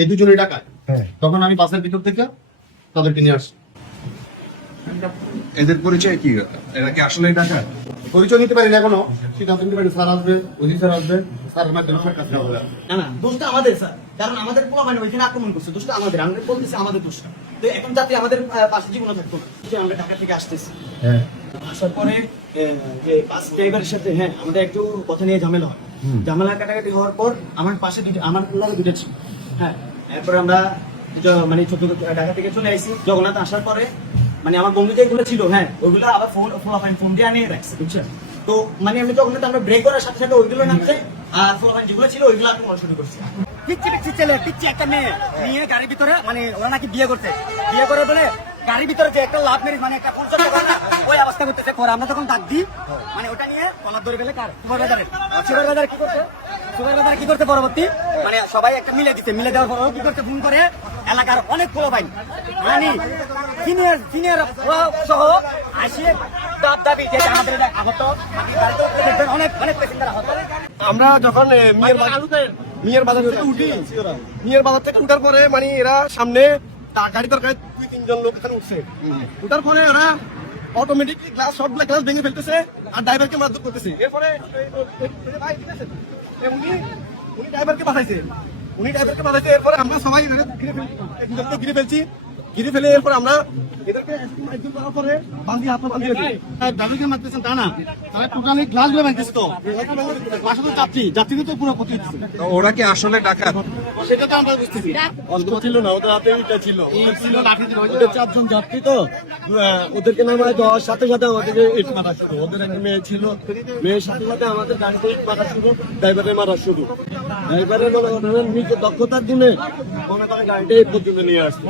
এই দুজনে টাকায় হ্যাঁ। তখন আমি বাসের ভিতর থেকে তাদেরকে নিয়ে আসি এদের পরিচয় কি? এরা কি আসলে পরিচয় নিতে পারি না এখনও সিদ্ধান্ত নিতে পারি স্যার আসবে ওই স্যার আসবে। মাধ্যমে আমার কাছে হবে না না দোষটা আমাদের স্যার। কারণ আমাদের পোলা মানে ওইখানে আক্রমণ করছে। দোষটা আমাদের। আমরা বলতেছি আমাদের দোষটা। তো এখন যাতে আমাদের পাশে জীবনে থাকতো না। যে আমরা ঢাকা থেকে আসতেছি। হ্যাঁ। আসার পরে যে বাস ড্রাইভারের সাথে হ্যাঁ আমাদের একটু কথা নিয়ে ঝামেলা হয়। ঝামেলা কাটাকাটি হওয়ার পর আমার পাশে দুটো আমার লাগে দুটো ছিল। হ্যাঁ। এরপর আমরা মানে ঢাকা থেকে চলে আসি জগন্নাথ আসার পরে মানে আমার বন্ধু যেগুলো ছিল হ্যাঁ ওইগুলো আবার ফোন ফোন ফোন দিয়ে আনিয়ে রাখছে বুঝছেন? তো মানে আমি জগন্নাথ আমরা ব্রেক করার সাথে সাথে ওইগুলো নামছে আর ফোন যেগুলো ছিল ওইগুলো আমি শুরু করছি। পিচ্ছি পিচ্ছি ছেলে পিচ্ছি একটা মেয়ে নিয়ে গাড়ির ভিতরে মানে ওরা নাকি বিয়ে করতে বিয়ে করে বলে গাড়ির ভিতরে যে একটা লাভ মেরিজ মানে একটা ওই অবস্থা করতেছে। পরে আমরা তখন ডাক দিই মানে ওটা নিয়ে কলার ধরে ফেলে কার? সুপার বাজারে সুপার বাজার কি করতে সুপার বাজার কি করতে পরবর্তী? মানে সবাই একটা মিলে দিতে মিলে দেওয়ার পর কি করতে ফোন করে এলাকার অনেক পোলো ভাই মানে সিনিয়র সিনিয়র সহ আসিয়ে দাব দাবি যে আমাদের আহত অনেক অনেক পেসেঞ্জার আহত। আমরা যখন মিয়ার বাজার থেকে উঠি, মিয়ার বাজার থেকে উঠার পরে মানে এরা সামনে গাড়ি দরকার দুই, তিনজন লোক এখানে উঠছে। উঠার পরে ওরা অটোমেটিকলি গ্লাস সবগুলো গ্লাস ভেঙে ফেলতেছে, আর ড্রাইভারকে মারধর করতেছে। এরপরে ভাই, ঠিক উনি ড্রাইভারকে বাঁচাইছে উনি ড্রাইভারকে বাঁচাইছে এরপরে আমরা সবাই ঘিরে ফেলছি। ঘিরে ফেলে এরপর আমরা এদেরকে একজন করার পরে বান্ধি হাত পা দাদুকে মারতেছেন তা না। তাহলে টোটালি গ্লাসগুলো ভাঙতেছে তো বাসা তো যাত্রী যাত্রী তো পুরো ক্ষতি হচ্ছে। ওরা কি আসলে টাকা সেটা তো আমরা বুঝতেছি। অল্প ছিল না ওদের হাতে ছিল। ছিল ওদের চারজন যাত্রী তো ওদেরকে নামায় দেওয়ার সাথে সাথে আমাদেরকে ইট মারা শুরু। ওদের একটা মেয়ে ছিল মেয়ের সাথে সাথে আমাদের গাড়িতে ইট মারা শুরু ড্রাইভারের মারা শুরু। ড্রাইভারের মনে করেন নিজের দক্ষতার দিনে মনে করেন গাড়িটা এই পর্যন্ত নিয়ে আসছে।